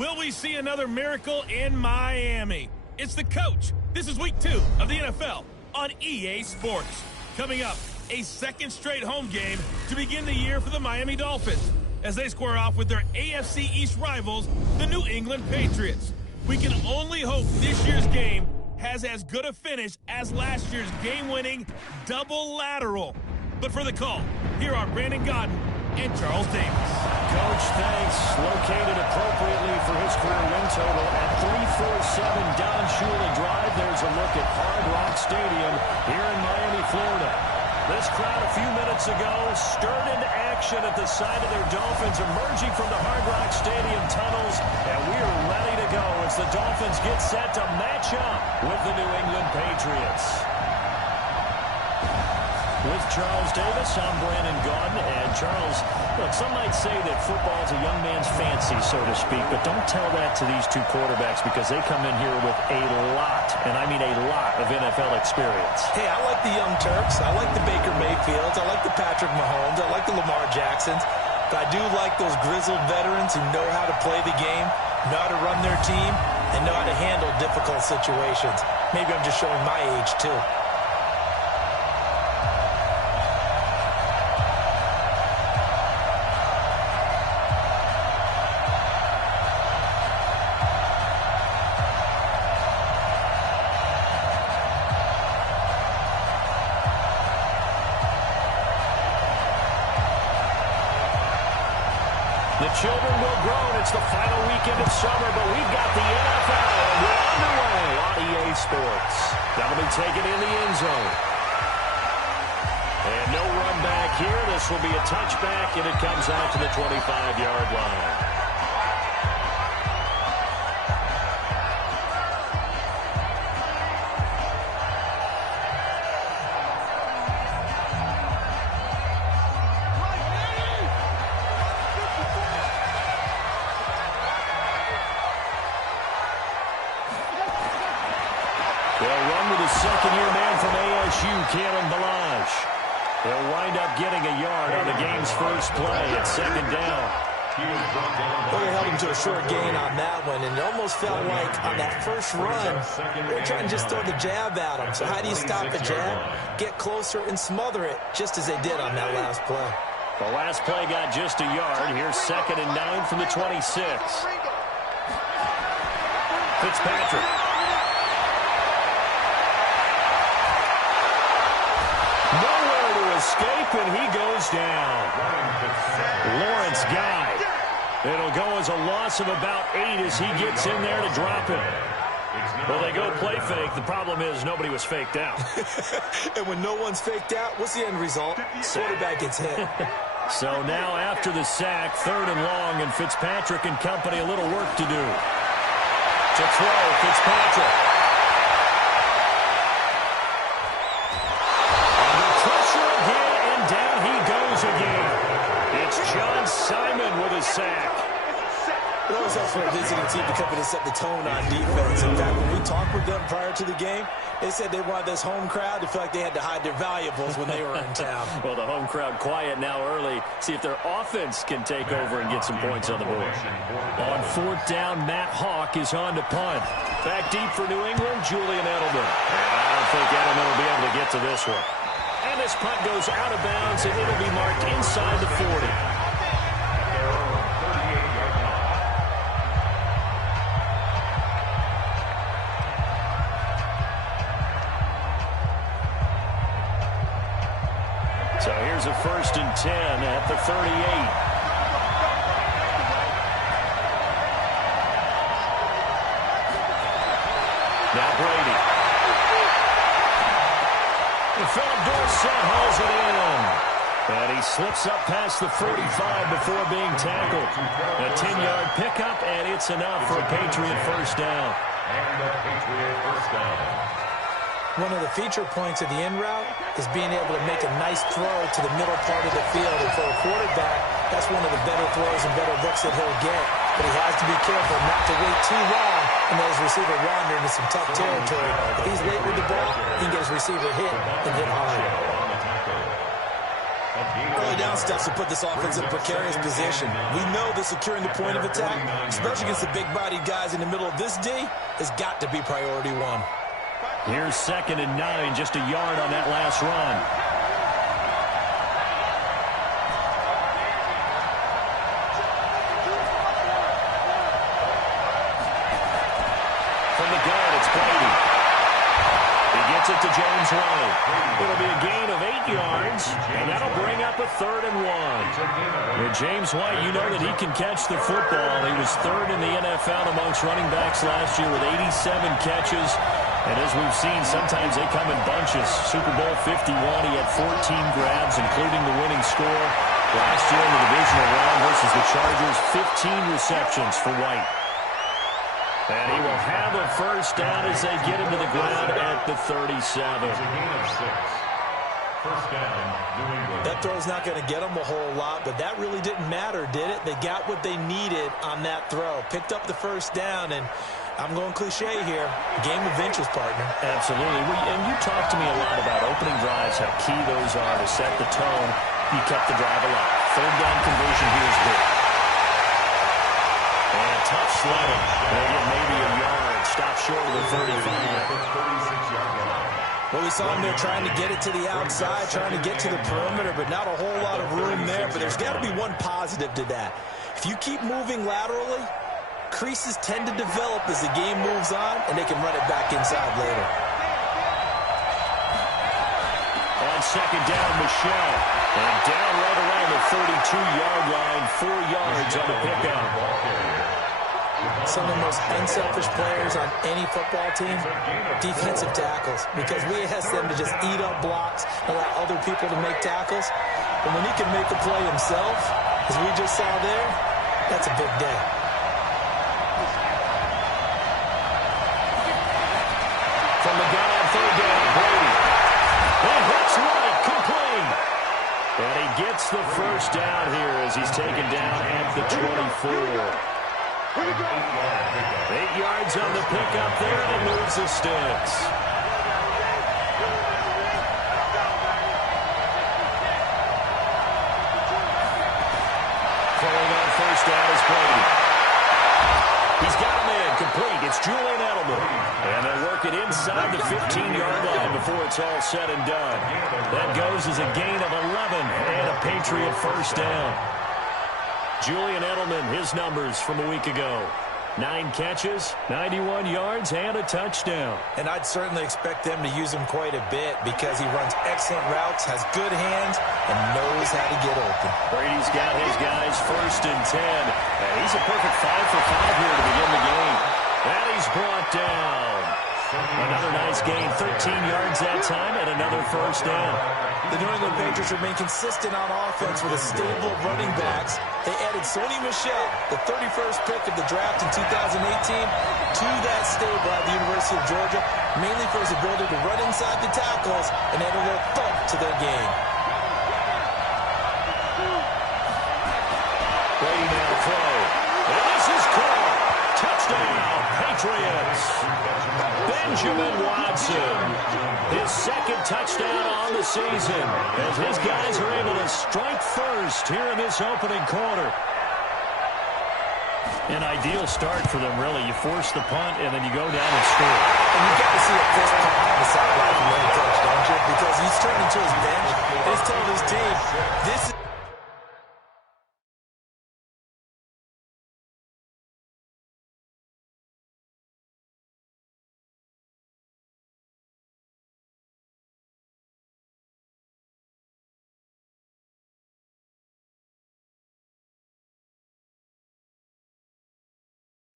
Will we see another miracle in Miami? It's the coach. This is week 2 of the NFL on EA Sports. Coming up, a second straight home game to begin the year for the Miami Dolphins as they square off with their AFC East rivals, the New England Patriots. We can only hope this year's game has as good a finish as last year's game-winning double lateral. But for the call, here are Brandon Godden and Charles Davis. Coach, thanks. Located appropriately for his career win total at 347 Don Shula Drive. There's a look at Hard Rock Stadium here in Miami, Florida. This crowd a few minutes ago stirred into action at the side of their Dolphins emerging from the Hard Rock Stadium tunnels, and we are ready to go as the Dolphins get set to match up with the New England Patriots. With Charles Davis, I'm Brandon Godden. And Charles, look, some might say that football is a young man's fancy, so to speak, but don't tell that to these two quarterbacks because they come in here with a lot, and I mean a lot, of NFL experience. Hey, I like the Young Turks. I like the Baker Mayfields. I like the Patrick Mahomes. I like the Lamar Jacksons. But I do like those grizzled veterans who know how to play the game, know how to run their team, and know how to handle difficult situations. Maybe I'm just showing my age, too. The children will grow, and it's the final weekend of summer, but we've got the NFL, and we're underway on EA Sports. That'll be taken in the end zone. And no run back here. This will be a touchback, and it comes out to the 25-yard line. Second-year man from ASU, Kalen Balazs. He'll wind up getting a yard on the game's first play at second down. Well, they held him to a short gain on that one, and it almost felt like on that first run, they were trying to just throw the jab at him. So how do you stop the jab? Get closer and smother it, just as they did on that last play. The last play got just a yard. Here's 2nd and 9 from the 26. Fitzpatrick. Nowhere to escape, and he goes down. Lawrence Guy. It'll go as a loss of about 8 as he gets in there to drop him. Well, they go play fake. The problem is nobody was faked out. And when no one's faked out, what's the end result? Quarterback gets hit. So now after the sack, 3rd and long, and Fitzpatrick and company a little work to do. To throw, Fitzpatrick. John Simon with a sack. It always helps for a visiting team to come in and set the tone on defense. In fact, when we talked with them prior to the game, they said they wanted this home crowd to feel like they had to hide their valuables when they were in town. Well, the home crowd quiet now early. See if their offense can take over and get some points on the board. On 4th down, Matt Hawk is on to punt. Back deep for New England, Julian Edelman. I don't think Edelman will be able to get to this one. And this punt goes out of bounds, and it'll be marked inside the 40. So here's a 1st and 10 at the 38. Now Brady. Philip Dorsett hauls it in. And he slips up past the 45 before being tackled. A 10-yard pickup, and it's enough for a Patriot first down. One of the feature points of the in route is being able to make a nice throw to the middle part of the field. And for a quarterback, that's one of the better throws and better looks that he'll get. But he has to be careful not to wait too long and let his receiver wander into some tough territory. If he's late with the ball, he can get his receiver hit and hit hard. Early down steps will put this offense in a precarious position. We know that securing the point of attack, especially against the big-bodied guys in the middle of this D, has got to be priority one. Here's 2nd and 9, just a yard on that last run. From the gun, it's Brady. He gets it to James White. It'll be a gain of 8 yards, and that'll bring up a 3rd and 1. With James White, you know that he can catch the football. He was 3rd in the NFL amongst running backs last year with 87 catches. And as we've seen, sometimes they come in bunches. Super Bowl 51, he had 14 grabs, including the winning score. Last year in the divisional round versus the Chargers, 15 receptions for White. And he will have a first down as they get him to the ground at the 37. It's a gain of 6. First down, New England. That throw's not going to get them a whole lot, but that really didn't matter, did it? They got what they needed on that throw. Picked up the first down, and I'm going cliche here. Game of inches, partner. Absolutely. And you talked to me a lot about opening drives, how key those are to set the tone. You kept the drive alive. 3rd down conversion here is big. And tough sledding. They get maybe a yard. Stop short of the 35. Well, we saw him there trying to get it to the outside, trying to get to the perimeter, but not a whole lot of room there. But there's got to be one positive to that. If you keep moving laterally, creases tend to develop as the game moves on, and they can run it back inside later. On 2nd down, Michelle. And down right around the 32-yard line, 4 yards on the pickup. Some of the most unselfish players on any football team, defensive tackles, because we ask them to just eat up blocks, allow other people to make tackles. But when he can make the play himself, as we just saw there, that's a big day. From the gun on 3rd down, Brady. And hits right, complete. And he gets the first down here as he's taken down at the 24. 8 yards on the pickup there, and he moves the sticks. Throwing on first down is Brady. He's got him in, complete. It's Julian Edelman. And they'll work it inside the 15-yard line before it's all said and done. That goes as a gain of 11 and a Patriot first down. Julian Edelman, his numbers from a week ago. 9 catches, 91 yards, and a touchdown. And I'd certainly expect them to use him quite a bit because he runs excellent routes, has good hands, and knows how to get open. Brady's got his guys 1st and 10. And he's a perfect 5 for 5 here to begin the game. And he's brought down. Another nice gain, 13 yards that time, and another first down. The New England Patriots remain consistent on offense with a stable of running backs. They added Sony Michel, the 31st pick of the draft in 2018, to that stable at the University of Georgia, mainly for his ability to run inside the tackles and add a little thump to their game. Brady now throw. And this is caught. Touchdown, Patriots. Benjamin Watson, his 2nd touchdown on the season, as his guys are able to strike first here in this opening quarter. An ideal start for them, really. You force the punt, and then you go down and score. And you've got to see a fist pump on the sideline from every coach, don't you? Because he's turning to his bench and he's told his team, this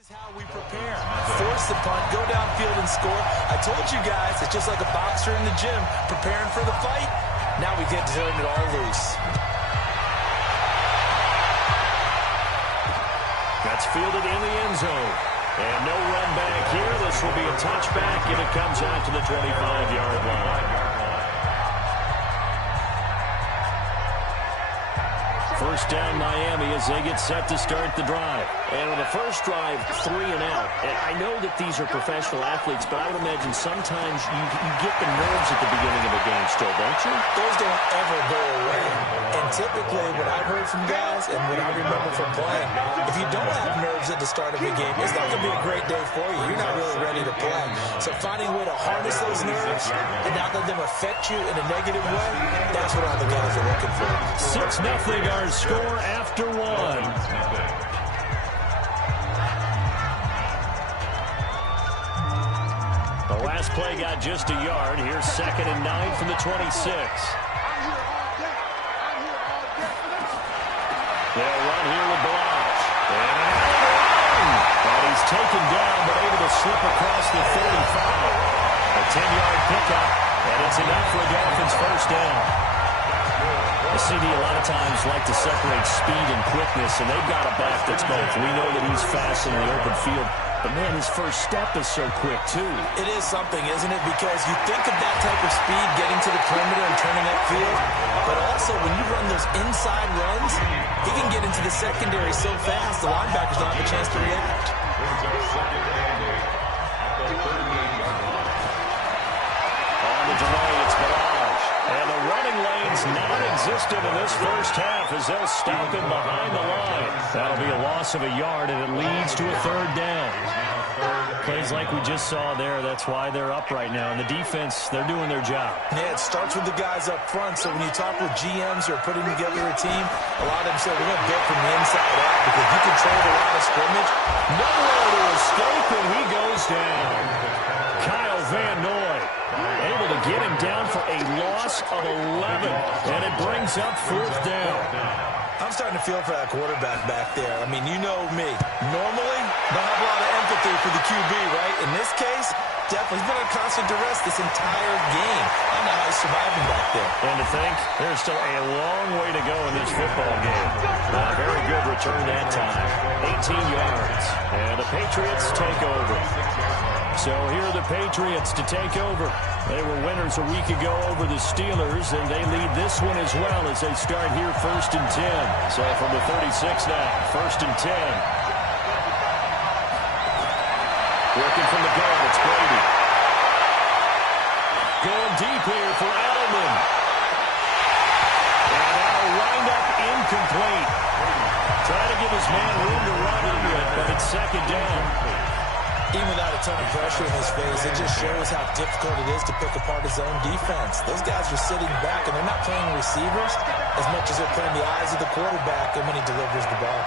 is how we prepare. Force the punt, go downfield and score. I told you guys, it's just like a boxer in the gym preparing for the fight. Now we get to turn it all loose. That's fielded in the end zone. And no run back here. This will be a touchback, and it comes out to the 25-yard line. first down Miami as they get set to start the drive. And on the first drive, 3 and out. And I know that these are professional athletes, but I would imagine sometimes you get the nerves at the beginning of a game still, don't you? Those don't ever go away. And typically, what I've heard from guys and what I remember from playing, if you don't have nerves at the start of a game, it's not going to be a great day for you. You're not really ready to play. So finding a way to harness those nerves and not let them affect you in a negative way, that's what all the guys are looking for. 6-0 our score after 1. The last play got just a yard. Here's 2nd and 9 from the 26. They'll run here with Blanche. And he's taken down, but able to slip across the 35. A 10-yard pickup, and it's enough for a Dolphins first down. The CD a lot of times like to separate speed and quickness, and they've got a back that's both. We know that he's fast in the open field, but, man, his first step is so quick, too. It is something, isn't it? Because you think of that type of speed, getting to the perimeter and turning upfield, but also when you run those inside runs, he can get into the secondary so fast, the linebackers don't have a chance to react. On the delay, it's Barrage. And the running lane's non-existent in this first half as they'll stop him behind the line. That'll be a loss of a yard, and it leads to a 3rd down. Plays like we just saw there, that's why they're up right now. And the defense, they're doing their job. Yeah, it starts with the guys up front. So when you talk with GMs who are putting together a team, a lot of them say, we're going to build from the inside out because you control the line of scrimmage. Nowhere to escape, and he goes down. Kyle Van Noy able to get him down for a loss of 11, and it brings up 4th down. I'm starting to feel for that quarterback back there. I mean, you know me. Normally, don't have a lot of empathy for the QB, right? In this case, definitely he's been under constant duress this entire game. I don't know how he's surviving back there. And to think, there's still a long way to go in this football game. A very good return that time. 18 yards. And the Patriots take over. So here are the Patriots to take over. They were winners a week ago over the Steelers, and they lead this one as well as they start here 1st and 10. So from the 36 now, 1st and 10. Working from the gun, it's Brady. Going deep here for Edelman. And now wind up incomplete. Trying to give his man room to run into it, but it's 2nd down. Even without a ton of pressure in his face, it just shows how difficult it is to pick apart his own defense. Those guys are sitting back, and they're not playing receivers as much as they're playing the eyes of the quarterback and when he delivers the ball.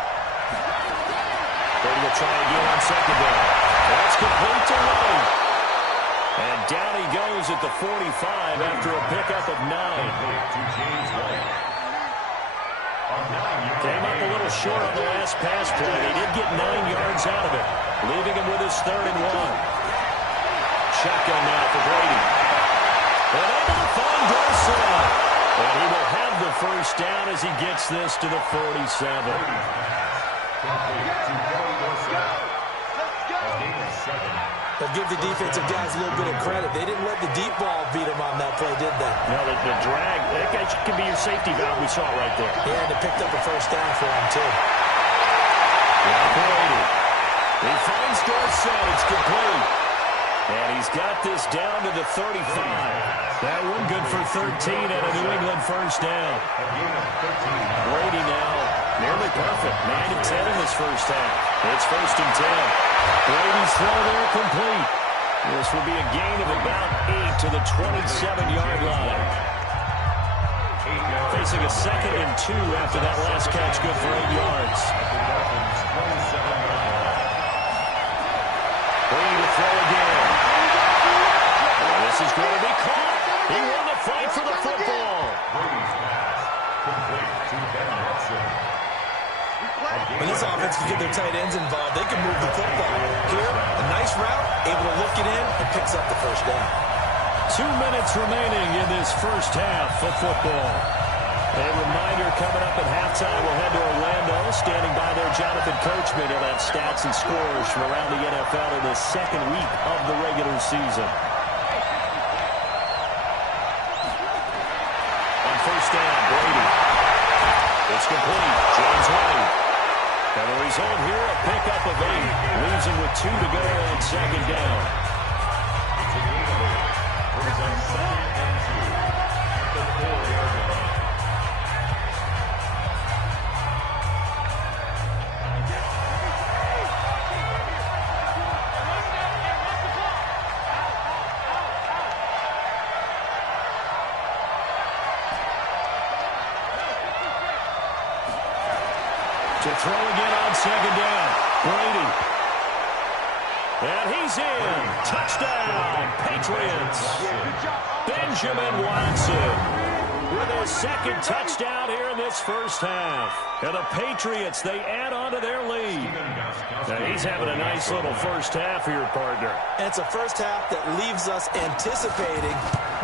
Brady will try again on 2nd down. That's complete to White. And down he goes at the 45 after a pickup of 9. Came up a little short on the last pass play. They did get 9 yards out of it, leaving him with his 3rd and 1. Shotgun now for Brady. And able to find Dorsett. And he will have the first down as he gets this to the 47. But give the defensive guys a little bit of credit. They didn't let the deep ball beat them on that play, did they? No, the drag, that could be your safety valve. We saw it right there. Yeah, and it picked up a first down for him, too. Now Brady. He finds Dorsett. It's complete. And he's got this down to the 35. That one good for 13 and a New England first down. Brady now nearly perfect. 9 of 10 in this first half. It's 1st and 10. Brady's throw there complete. This will be a gain of about 8 to the 27-yard line. Facing a 2nd and 2 after that last catch, good for 8 yards. Brady to throw again. And this is going to be caught. He won the fight for the football. When this offense can get their tight ends involved, they can move the football. Here, a nice route, able to look it in, and picks up the first down. 2 minutes remaining in this first half of football. A reminder coming up at halftime, we'll head to Orlando. Standing by there, Jonathan Coachman. He'll have stats and scores from around the NFL in the 2nd week of the regular season. On 1st down, Brady. It's complete. James White. And the result here, a pickup of 8. Leaves him with 2 to go on second down. To throw again on second down. Brady. And he's in. Touchdown, Patriots. Benjamin Watson with a second touchdown here in this first half. And the Patriots, they add on to their lead. Now he's having a nice little first half here, partner. And it's a first half that leaves us anticipating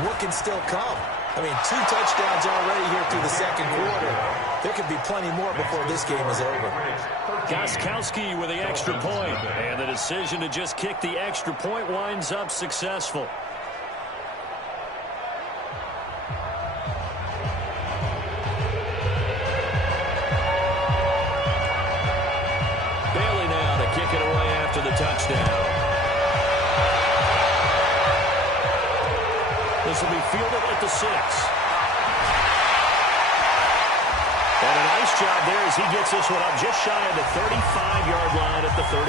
what can still come. I mean, 2 touchdowns already here through the second quarter. There could be plenty more before this game is over. Gostkowski with the extra point. And the decision to just kick the extra point winds up successful. Bailey now to kick it away after the touchdown. This will be fielded at the 6. And a nice job there as he gets this one up just shy of the 35-yard line at the 34.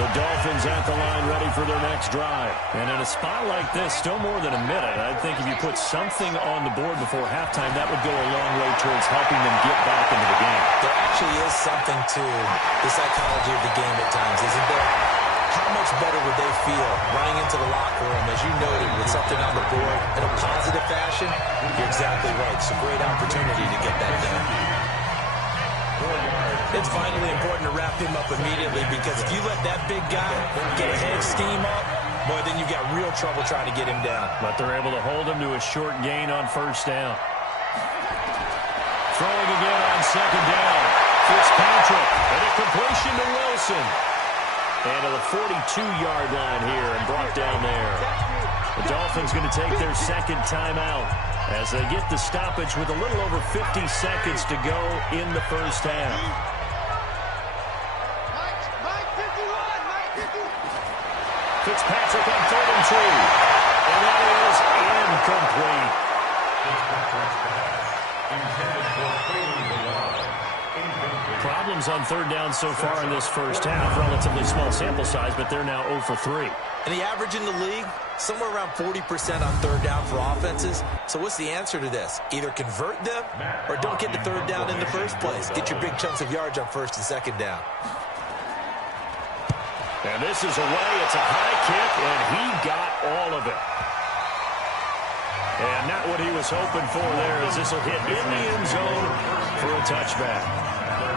The Dolphins at the line ready for their next drive. And in a spot like this, still more than a minute, I think if you put something on the board before halftime, that would go a long way towards helping them get back into the game. There actually is something to the psychology of the game at times, isn't there? How much better would they feel running into the locker room, as you noted, with something on the board in a positive fashion? You're exactly right. It's a great opportunity to get that done. It's vitally important to wrap him up immediately, because if you let that big guy get a head steam up, boy, then you've got real trouble trying to get him down. But they're able to hold him to a short gain on first down. Throwing again on second down. Fitzpatrick, and a completion to Wilson. And to the 42-yard line here and brought down there. The Dolphins going to take their second timeout as they get the stoppage with a little over 50 seconds to go in the first half. Fitzpatrick on 3rd and 2. And that is incomplete. Problems on 3rd down so far in this first half. Relatively small sample size, but they're now 0 for 3. And the average in the league, somewhere around 40% on 3rd down for offenses. So what's the answer to this? Either convert them or don't get to 3rd down in the first place. Get your big chunks of yards on 1st and 2nd down. And this is away. It's a high kick, and he got all of it. And not what he was hoping for there, as this will hit in the end zone for a touchback.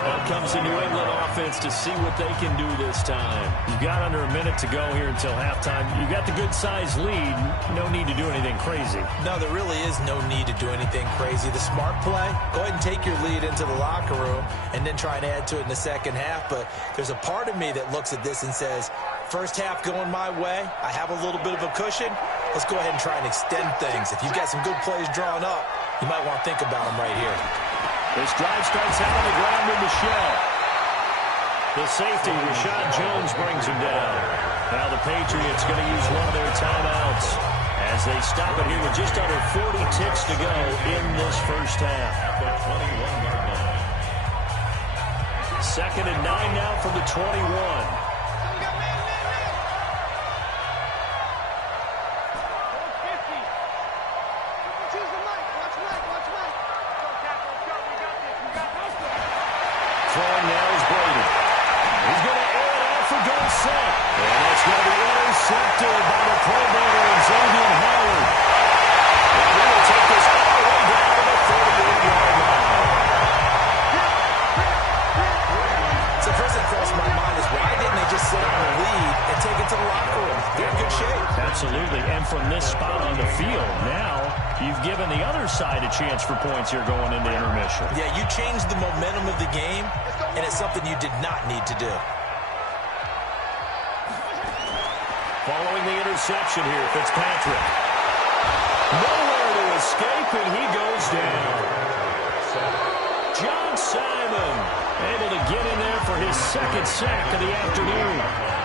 Out comes the New England offense to see what they can do this time. You've got under a minute to go here until halftime. You've got the good-sized lead. No need to do anything crazy. No, there really is no need to do anything crazy. The smart play, go ahead and take your lead into the locker room and then try and add to it in the second half. But there's a part of me that looks at this and says, first half going my way, I have a little bit of a cushion. Let's go ahead and try and extend things. If you've got some good plays drawn up, you might want to think about them right here. This drive starts out on the ground with Michelle. The safety, Rashad Jones, brings him down. Now the Patriots going to use one of their timeouts as they stop it here with just under 40 ticks to go in this first half. 2nd and 9 now from the 21. Throwing now is Brady. He's going to air it out for Dorsett. And it's going to be intercepted by the playmaker, Xavier Howard. And he will take this all the way down to the 38-yard line. So first thing crossed my mind is, why didn't they just sit on the lead and take it to the locker room? They're in good shape. Absolutely. And from this spot on the field, now you've given the other side a chance for points here going into intermission. Yeah, you changed the momentum of the game, and it's something you did not need to do. Following the interception here, Fitzpatrick. Nowhere to escape, and he goes down. John Simon able to get in there for his second sack of the afternoon.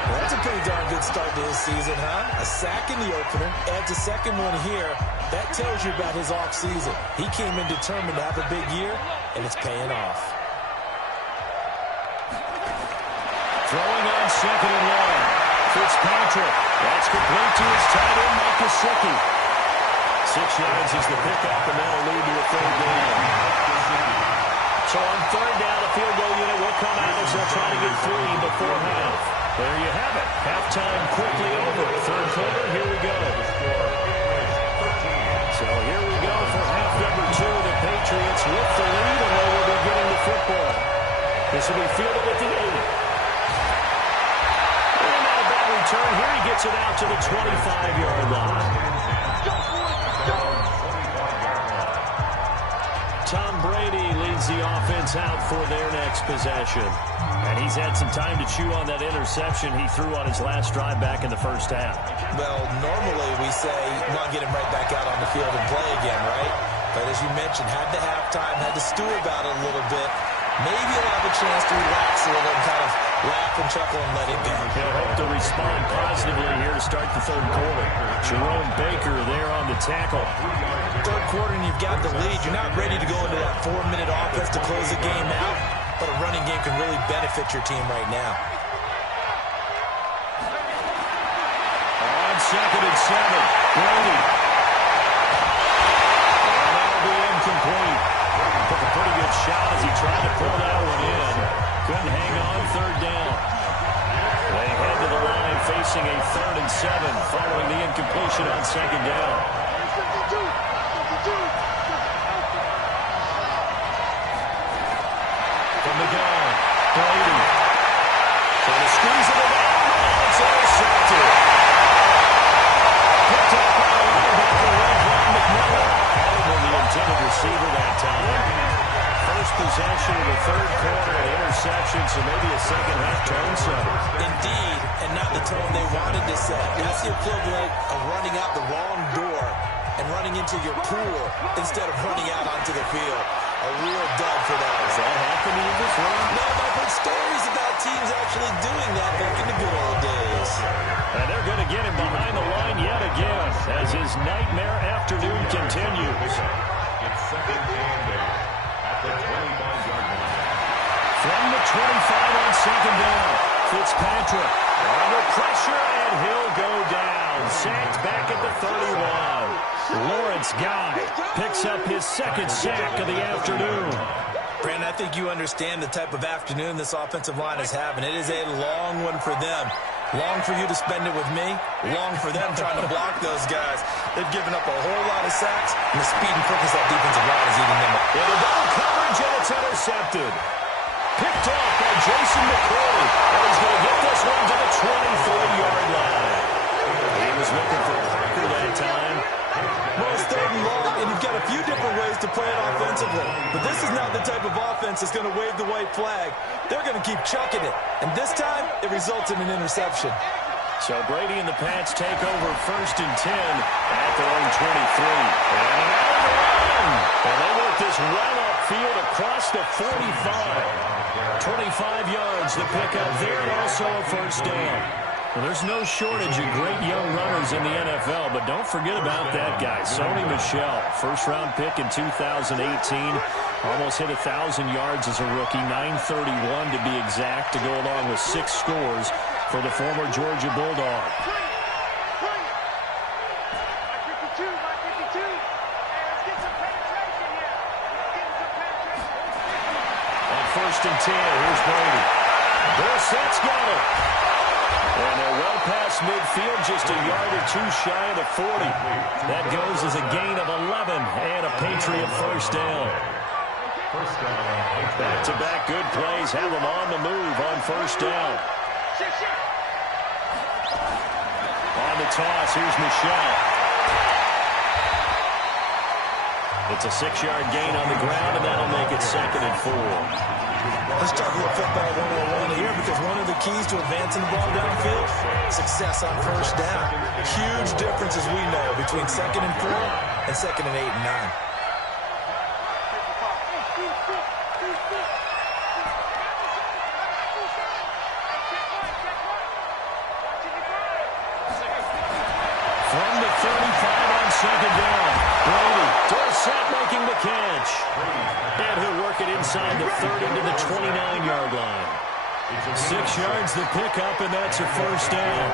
Well, that's a pretty darn good start to his season, huh? A sack in the opener, adds a second one here. That tells you about his offseason. He came in determined to have a big year, and it's paying off. Throwing on second and long. Fitzpatrick. That's complete to his tight end, Mike Gesicki. 6 yards is the pickup, and that'll lead to a third down. So on third down, the field goal unit will come out as they'll try to get 3 before half. There you have it. Halftime quickly over. Third quarter, here we go. So here we go for half number 2. The Patriots with the lead, and they will be getting the football. This will be fielded at the 8. And not a bad return. Here he gets it out to the 25-yard line. Tom Brady leads the offense out for their next possession. And he's had some time to chew on that interception he threw on his last drive back in the first half. Well, normally we say, well, get him right back out on the field and play again, right? But as you mentioned, had the halftime, had to stew about it a little bit. Maybe he'll have a chance to relax a little and kind of laugh and chuckle and let it go. He'll hope to respond positively here to start the third quarter. Jerome Baker there on the tackle. Third quarter and you've got the lead. You're not ready to go into that 4-minute offense to close the game out, but a running game can really benefit your team right now. On second and 7, Brady. And that'll be incomplete. Took a pretty good shot as he tried to pull that one in. Couldn't hang on third down. They head to the line facing a 3rd and 7 following the incompletion on second down. From the gun, Brady. Trying to squeeze it around. It's intercepted. Picked up by the linebacker, Ron McMillan. The intended receiver that time. First possession of the third quarter, an interception, so maybe a second half tone setter. Indeed, and not the tone they wanted to set. That's the equivalent of running out the wrong door and running into your pool instead of running out onto the field. A real dud for that. Has that happened to you before? No, I've heard stories about teams actually doing that back in the good old days. And they're going to get him behind the line yet again as his nightmare afternoon continues. It's second and 8 at the 25-yard line. From the 25 on second down, Fitzpatrick under pressure, and he'll go down. Sacked back at the 31. Lawrence Guy picks up his second sack of the afternoon. Brandon, I think you understand the type of afternoon this offensive line is having. It is a long one for them. Long for you to spend it with me. Long for them trying to block those guys. They've given up a whole lot of sacks, and the speed and quickness of that defensive line is eating them up. Into double coverage, and it's intercepted. Picked off by Jason McCoy. And he's going to get this one to the 23-yard line. He was looking for Parker that time. Well, it's 3rd and long, and you've got a few different ways to play it offensively. But this is not the type of offense that's going to wave the white flag. They're going to keep chucking it. And this time, it results in an interception. So Brady and the Pats take over 1st and 10 at their own 23. And an out of the line. And they work this well upfield across the 45. 25 yards to pick up there, and also a first down. Well, there's no shortage of great young runners in the NFL, but don't forget about that guy, Sony Michel. First-round pick in 2018. Almost hit 1,000 yards as a rookie, 931 to be exact, to go along with 6 scores for the former Georgia Bulldog. On 1st and 10, here's Brady. Brissett got it. And they're well past midfield, just a yard or 2 shy of the 40. That goes as a gain of 11 and a Patriot first down. Back-to-back good plays have them on the move on first down. On the toss, here's Michel. It's a 6-yard gain on the ground, and that'll make it 2nd and 4. Let's talk a little football 101 here, because one of the keys to advancing the ball downfield, success on first down. Huge difference, as we know, between 2nd and 4 and 2nd and 8 and 9. From the 35 on 2nd down, Brady, Dorsett making the catch. And he'll work it inside the 30 to the 29-yard line. 6 yards the pickup, and that's a first down.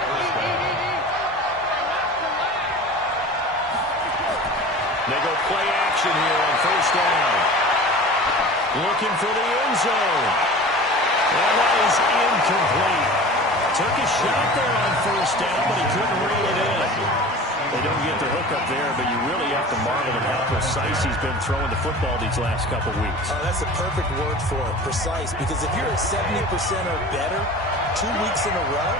They go play action here on first down. Looking for the end zone. And that is incomplete. Took a shot there on first down, but he couldn't reel it in. They don't get the hook up there, but you really have to marvel at how precise he's been throwing the football these last couple weeks. Oh, that's a perfect word for it, precise, because if you're at 70% or better 2 weeks in a row,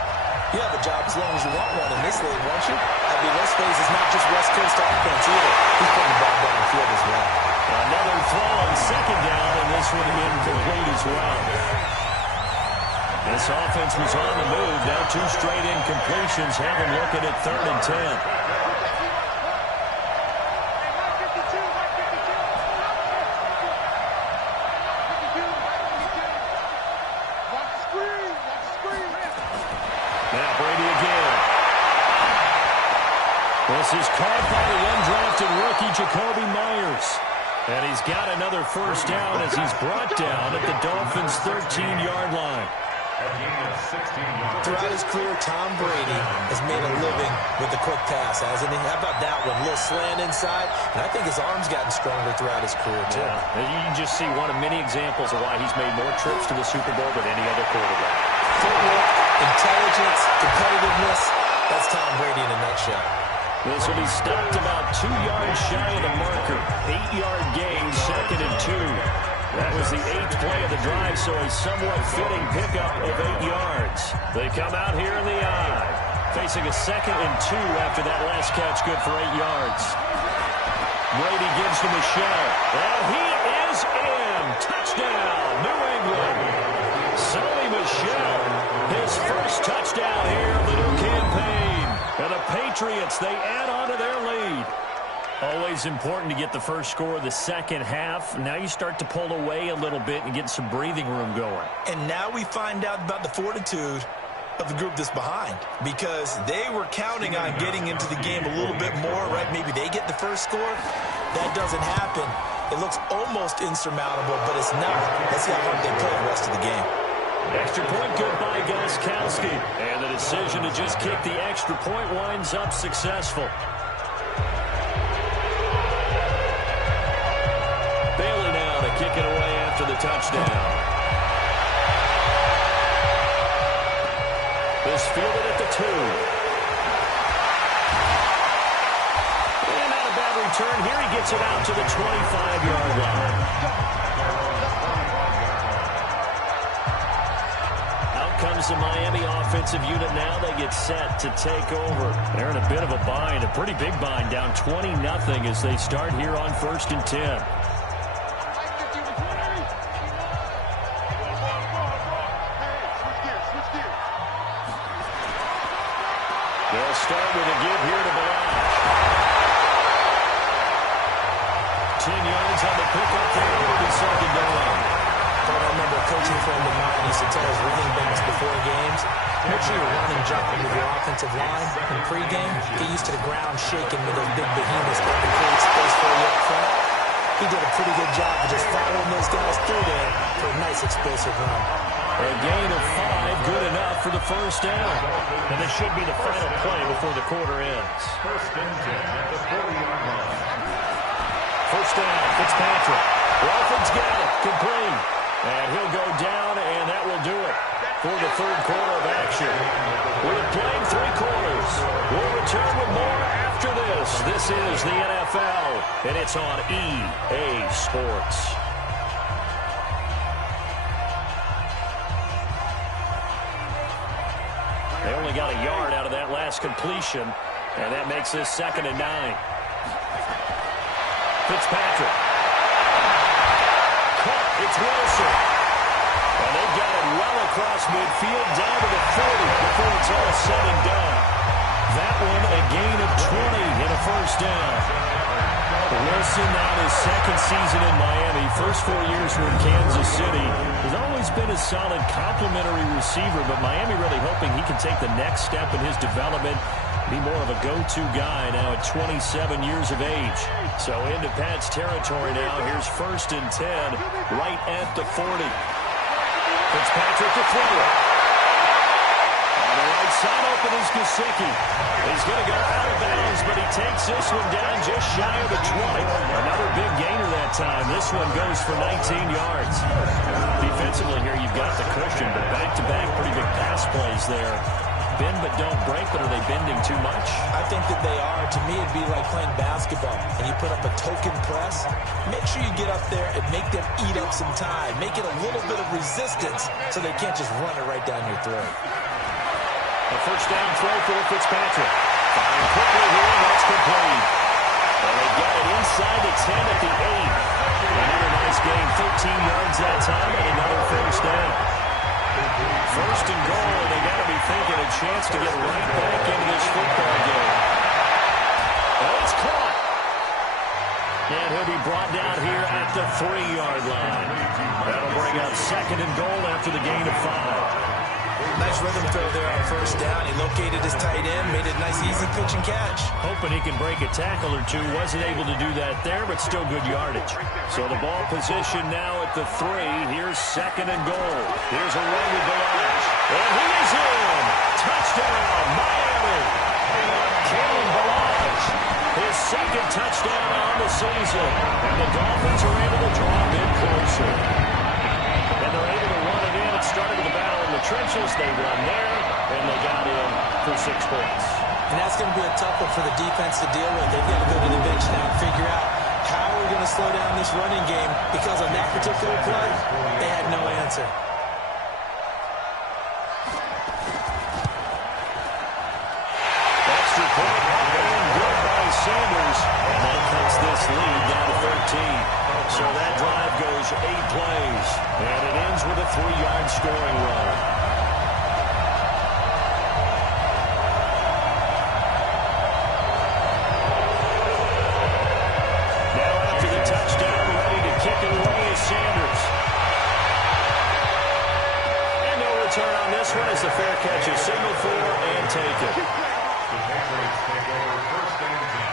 you have a job as long as you want one in this league, won't you? I mean, let's face it, it's not just West Coast offense either. He's putting the ball downfield as well. Another throw on 2nd down, and this one incomplete as well. This offense was on the move. Now 2 straight incompletions have him looking at 3rd and 10. Now Brady again. This is caught by the undrafted rookie Jacoby Myers. And he's got another first down as he's brought down at the Dolphins' 13-yard line. Throughout his career, Tom Brady has made a living with the quick pass, hasn't he? How about that one? A little slant inside, and I think his arm's gotten stronger throughout his career, too. Yeah. You can just see one of many examples of why he's made more trips to the Super Bowl than any other quarterback. Footwork, intelligence, competitiveness, that's Tom Brady in a nutshell. This will be stopped about 2 yards shy of the marker. 8-yard gain, 2nd and 2. That was the 8th play of the drive, so a somewhat fitting pickup of 8 yards. They come out here in the eye, facing a 2nd and 2 after that last catch, good for 8 yards. Brady gives to Michel, and he is in. Touchdown, New England. Sony Michel, his first touchdown here of the new campaign. And the Patriots, they add on to their lead. Always important to get the first score of the second half. Now you start to pull away a little bit and get some breathing room going. And now we find out about the fortitude of the group that's behind, because they were counting on getting into the game a little bit more, right? Maybe they get the first score. That doesn't happen. It looks almost insurmountable, but it's not. Let's see how hard they play the rest of the game. Extra point good by Gostkowski. And the decision to just kick the extra point winds up successful. Bailey now to kick it away after the touchdown. This fielded at the 2. And not a bad return. Here he gets it out to the 25-yard line. Comes the Miami offensive unit now. They get set to take over. They're in a bit of a bind, a pretty big bind, down 20-0 as they start here on 1st and 10. They'll start with a give here to Balash. 10 yards on the pickup there. It'll be 2nd down. I remember a coaching friend of mine used to tell his running backs before games, make sure you're running jumping with your offensive line in pregame. Get used to the ground shaking with those big behemoths trying to create space for you up front. He did a pretty good job of just following those guys through there for a nice explosive run. A gain of 5, good enough for the first down. And this should be the final play before the quarter ends. 1st and 10 at the 40-yard line. First down, Fitzpatrick. Walford's got it, complete. And he'll go down, and that will do it for the 3rd quarter of action. We're playing 3 quarters. We'll return with more after this. This is the NFL, and it's on EA Sports. They only got a yard out of that last completion, and that makes this 2nd and 9. Fitzpatrick. It's Wilson. And they've got it well across Across midfield, down to the 40 before it's all said and done. That one a gain of 20 and a first down. Wilson on his second season in Miami. First 4 years were in Kansas City. He's always been a solid complementary receiver, but Miami really hoping he can take the next step in his development, be more of a go-to guy now at 27 years of age. So into Pat's territory now. Here's 1st and 10 right at the 40. Fitzpatrick to throw it. On the right side open is Gesicki. He's going to go out of bounds, but he takes this one down just shy of the 20. Another big gainer that time. This one goes for 19 yards. Defensively here, you've got the cushion, but back-to-back pretty big pass plays there. Bend but don't break, but are they bending too much? I think that they are. To me, it'd be like playing basketball, and you put up a token press. Make sure you get up there and make them eat up some time. Make it a little bit of resistance so they can't just run it right down your throat. A first down throw for Fitzpatrick. Firing quickly here, and that's complete. And they get it inside the 10 at the 8. Another nice gain, 13 yards that time, and another first down. First and goal, they got to be thinking a chance to get right back into this football game. Oh, it's caught. And he'll be brought down here at the 3-yard line. That'll bring up 2nd and goal after the gain of 5. Nice rhythm throw there on first down. He located his tight end, made it a nice easy pitch and catch. Hoping he can break a tackle or two. Wasn't able to do that there, but still good yardage. So the ball position now at the 3. Here's 2nd and goal. Here's a run with Balazs. And he is in. Touchdown, Miami. Kalen Balazs. His 2nd touchdown on the season. And the Dolphins are able to draw a bit closer. And they're able to run it in. It started with the battle in the trenches. They run there, and they got in for 6 points. And that's going to be a tough one for the defense to deal with. They've got to go to the bench now and figure out how we're going to slow down this running game, because on that particular play, they had no answer. Extra point, and good by Sanders, and that cuts this lead down to 13. So that drive goes 8 plays, and it ends with a 3-yard scoring run. Now after the touchdown, ready to kick it away is Sanders. And no return on this one as the fair catch is signaled for and taken.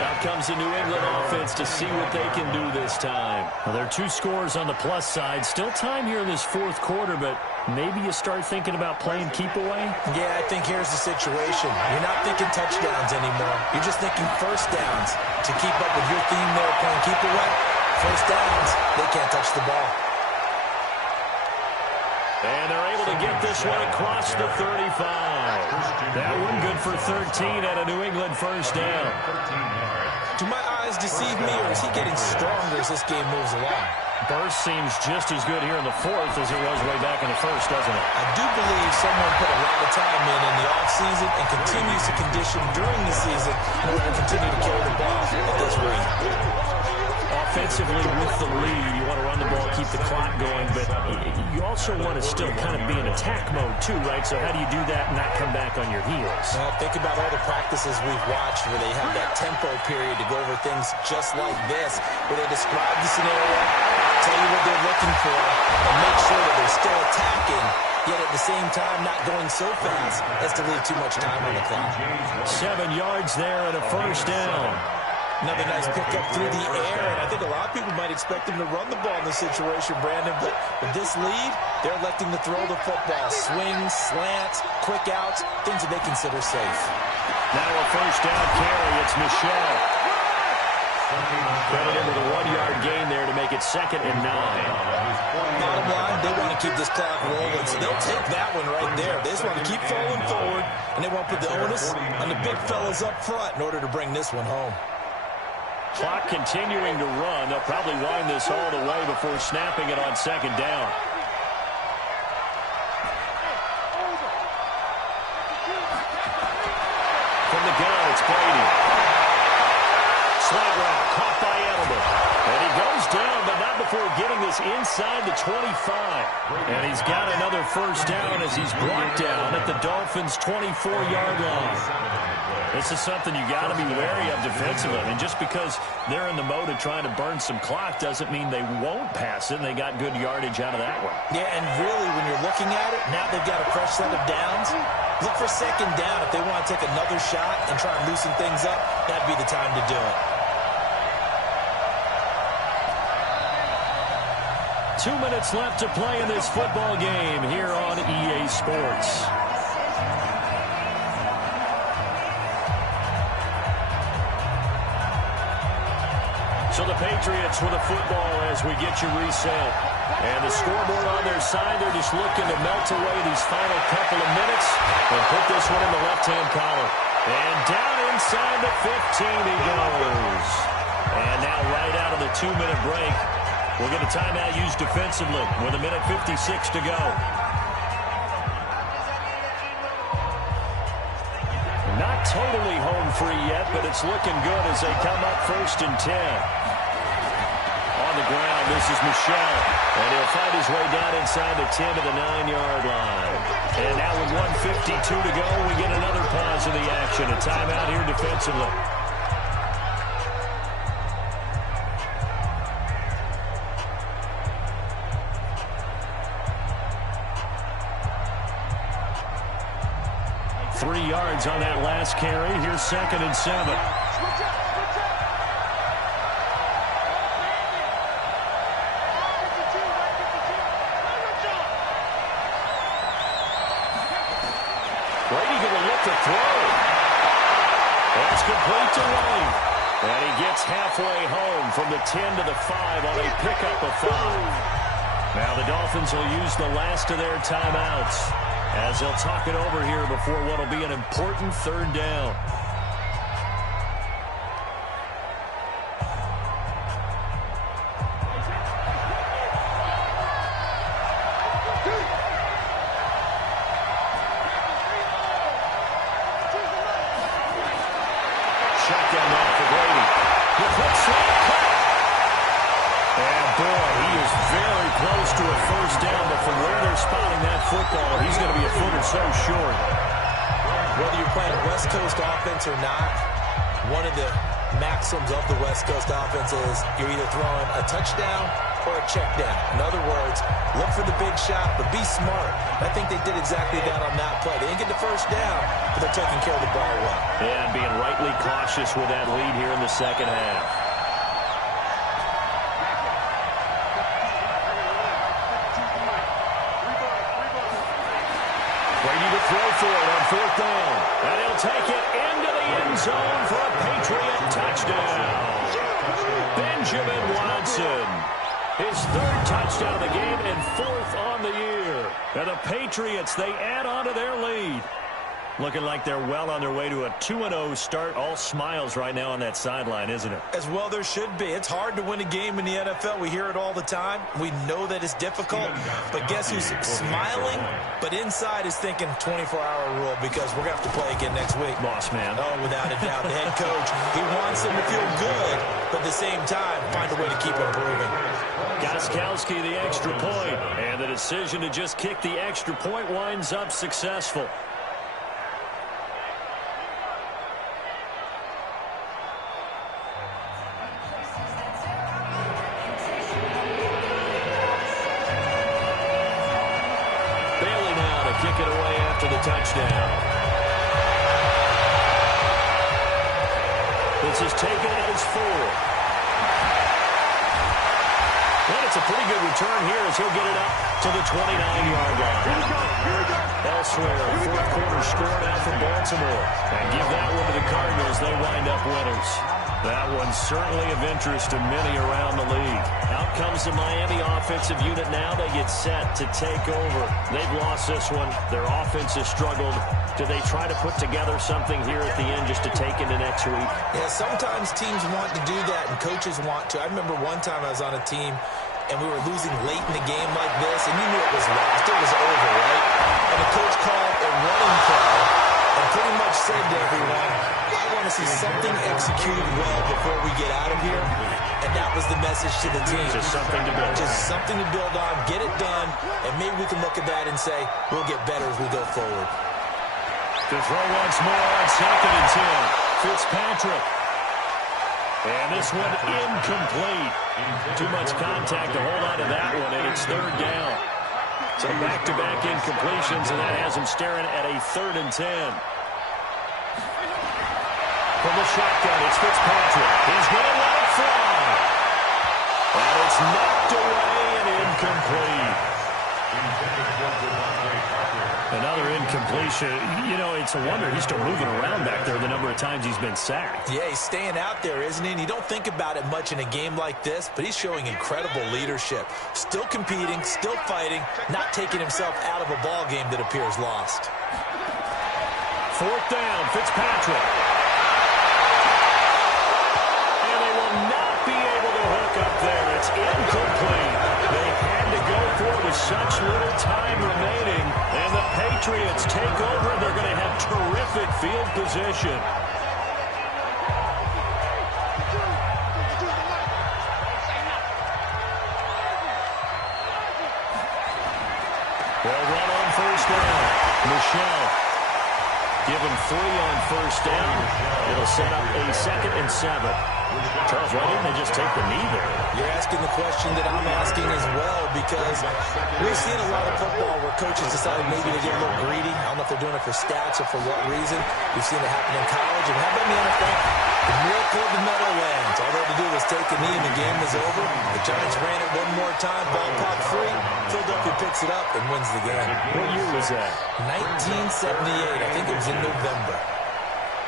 Out comes the New England offense to see what they can do this time. Well, there are 2 scores on the plus side. Still time here in this 4th quarter, but maybe you start thinking about playing keep away? Yeah, I think here's the situation. You're not thinking touchdowns anymore. You're just thinking first downs. To keep up with your theme there, playing keep away, first downs, they can't touch the ball. And they're able to get this one across the 35. That one good for 13 at a New England first down. Do my eyes deceive me, or is he getting stronger as this game moves along? Burst seems just as good here in the 4th as it was way back in the 1st, doesn't it? I do believe someone put a lot of time in the offseason and continues to condition during the season in order to continue to carry the ball at this rate. Offensively, with the lead, you want to run the ball, keep the clock going, but you also want to still kind of be in attack mode too, right? So how do you do that and not come back on your heels? Well, think about all the practices we've watched where they have that tempo period to go over things just like this, where they describe the scenario, tell you what they're looking for, and make sure that they're still attacking, yet at the same time not going so fast as to leave too much time on the clock. 7 yards there and a first down. Another nice pickup through the air, and I think a lot of people might expect him to run the ball in this situation, Brandon, but with this lead, they're electing to throw the football. Swings, slants, quick outs, things that they consider safe. Now a first down carry, it's Michel. Credit him with a 1-yard gain there to make it 2nd and 9. Bottom line, they want to keep this clock rolling, so they'll take that one right there. They just want to keep falling forward, and they want to put the onus on the big fellas up front in order to bring this one home. Clock continuing to run. They'll probably wind this all the way before snapping it on 2nd down. From the gun, it's Brady. Slant route caught by Edelman. And he goes down, but not before getting the is inside the 25. And he's got another first down as he's brought down at the Dolphins' 24-yard line. This is something you got to be wary of defensively. I mean, just because they're in the mode of trying to burn some clock doesn't mean they won't pass it. And they got good yardage out of that one. Yeah, and really, when you're looking at it, now they've got a fresh set of downs. Look for second down. If they want to take another shot and try and loosen things up, that'd be the time to do it. 2 minutes left to play in this football game here on EA Sports. So the Patriots with the football as we get you reset. And the scoreboard on their side, they're just looking to melt away these final couple of minutes and put this one in the left-hand column. And down inside the 15 he goes. And now right out of the 2-minute break, we'll get a timeout used defensively with 1:56 to go. Not totally home free yet, but it's looking good as they come up 1st and 10. On the ground, this is Michel, and he'll find his way down inside the 10 to the 9-yard line. And now with 1:52 to go, we get another pause of the action. A timeout here defensively. Yards on that last carry. Here's 2nd and 7. Brady going to look to throw. That's complete to Wayne. And he gets halfway home from the 10 to the 5 on a pickup of 5. Now the Dolphins will use the last of their timeouts as they'll talk it over here before what will be an important 3rd down. Shotgun now for Brady. The quick slot cut. And boy, he is very close to a first down, but from where they're spotting that football, he's going to be a foot or so short. Whether you're playing West Coast offense or not, one of the maxims of the West Coast offense is you're either throwing a touchdown or a check down. In other words, look for the big shot, but be smart. I think they did exactly that on that play. They didn't get the first down, but they're taking care of the ball well. And being rightly cautious with that lead here in the second half. Brady to throw for it on 4th down. And he'll take it into the end zone for a Patriot touchdown. Benjamin Watson. His 3rd touchdown of the game and 4th on the year. And the Patriots, they add on to their lead. Looking like they're well on their way to a 2-0 start. All smiles right now on that sideline, isn't it? As well there should be. It's hard to win a game in the NFL. We hear it all the time. We know that it's difficult. But guess who's smiling? But inside is thinking 24-hour rule because we're going to have to play again next week. Boss man. Oh, without a doubt. The head coach, he wants them to feel good, but at the same time, find a way to keep improving. Gostkowski, the extra point. And the decision to just kick the extra point winds up successful. Kick it away after the touchdown. This is taken as 4. And it's a pretty good return here as he'll get it up to the 29-yard line. Elsewhere, 4th quarter score now from Baltimore. And give that one to the Cardinals. They wind up winners. That one's certainly of interest to many around the league. Out comes the Miami offensive unit now. They get set to take over. They've lost this one. Their offense has struggled. Do they try to put together something here at the end just to take into next week? Yeah, sometimes teams want to do that and coaches want to. I remember one time I was on a team and we were losing late in the game like this, and you knew it was lost. It was over, right? And the coach called a running play and pretty much said to everyone, I want to to see something executed well before we get out of here, and that was the message to the team. Just something to build. Just something to build on, get it done, and maybe we can look at that and say, we'll get better as we go forward. To throw once more on 2nd and 10. Fitzpatrick. And this one incomplete. Too much contact to hold on to that one, and it's 3rd down. So back-to-back incompletions, and that has him staring at a 3rd and 10. From the shotgun, it's Fitzpatrick. He's going to let it fly. And it's knocked away and incomplete. Another incompletion. You know, it's a wonder he's still moving around back there the number of times he's been sacked. Yeah, he's staying out there, isn't he? And you don't think about it much in a game like this, but he's showing incredible leadership. Still competing, still fighting, not taking himself out of a ball game that appears lost. 4th down, Fitzpatrick. And they will not be able to hook up there. It's incomplete. They had to go for it with such little time remaining. And the Patriots take over. They're going to have terrific field position. They'll run on 1st down. Michelle. Give him 3 on 1st down. It'll set up a 2nd and 7. Charles, why didn't they just take the knee there? You're asking the question that I'm asking as well, because we've seen a lot of football where coaches decide maybe to get a little greedy. I don't know if they're doing it for stats or for what reason. We've seen it happen in college, and how about in the NFL? The miracle of the Meadowlands. All they had to do was take a knee, and the game was over. The Giants ran it one more time, ball popped free. Philadelphia picks it up and wins the game. What year was that? 1978. I think it was in November.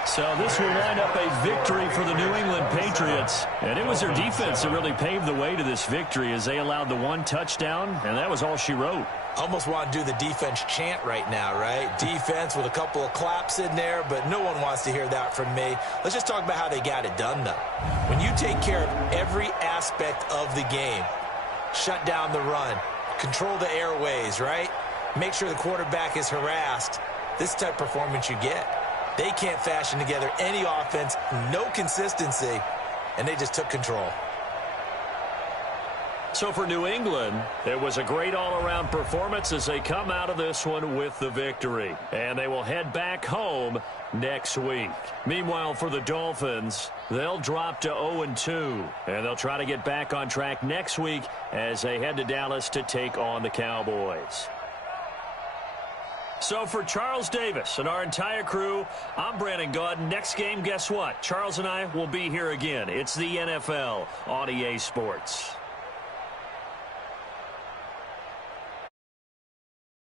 So this will wind up a victory for the New England Patriots. And it was their defense that really paved the way to this victory as they allowed the 1 touchdown, and that was all she wrote. Almost want to do the defense chant right now, right? Defense with a couple of claps in there, but no one wants to hear that from me. Let's just talk about how they got it done, though. When you take care of every aspect of the game, shut down the run, control the airways, right? Make sure the quarterback is harassed. This type of performance you get. They can't fashion together any offense, no consistency, and they just took control. So for New England, it was a great all-around performance as they come out of this one with the victory. And they will head back home next week. Meanwhile, for the Dolphins, they'll drop to 0-2. And they'll try to get back on track next week as they head to Dallas to take on the Cowboys. So for Charles Davis and our entire crew, I'm Brandon Gaud. Next game, guess what? Charles and I will be here again. It's the NFL on EA Sports.